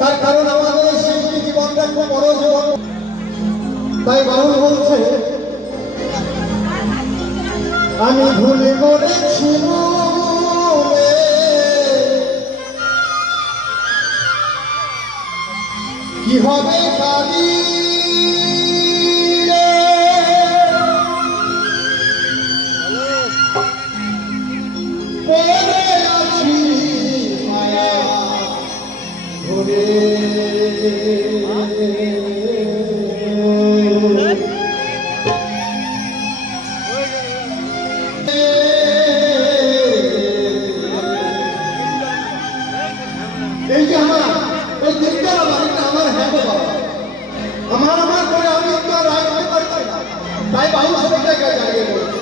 তার কারণ আমাদের সৃষ্টি জীবনটা খুব বড় জীবন। তাই বাউল বলছে, আমি ভুলে করেছি কি হবে কালি এই যে আমার ওই দিকটা বাড়িটা আমার হ্যাঁ বাবা আমার আমার করে আমি তো আর রাখতে পারছি না। তাই বাবু সেটাকে জানিয়ে বলছি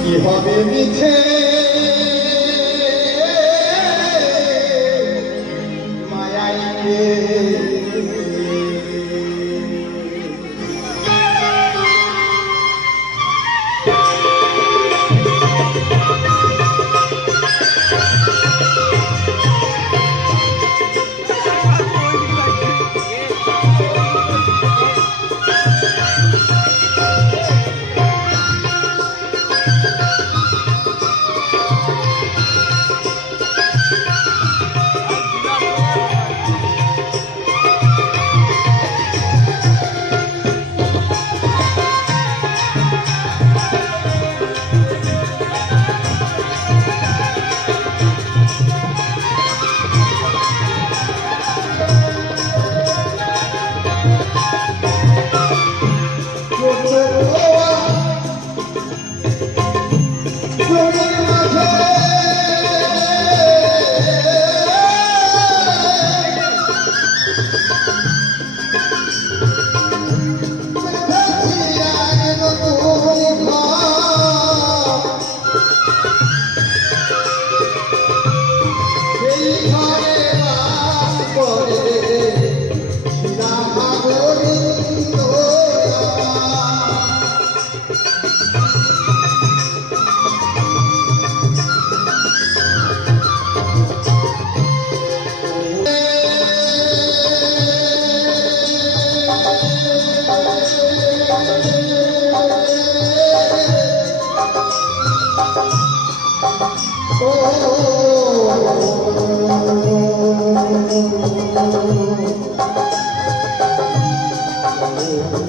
কি হবে মিছে Oh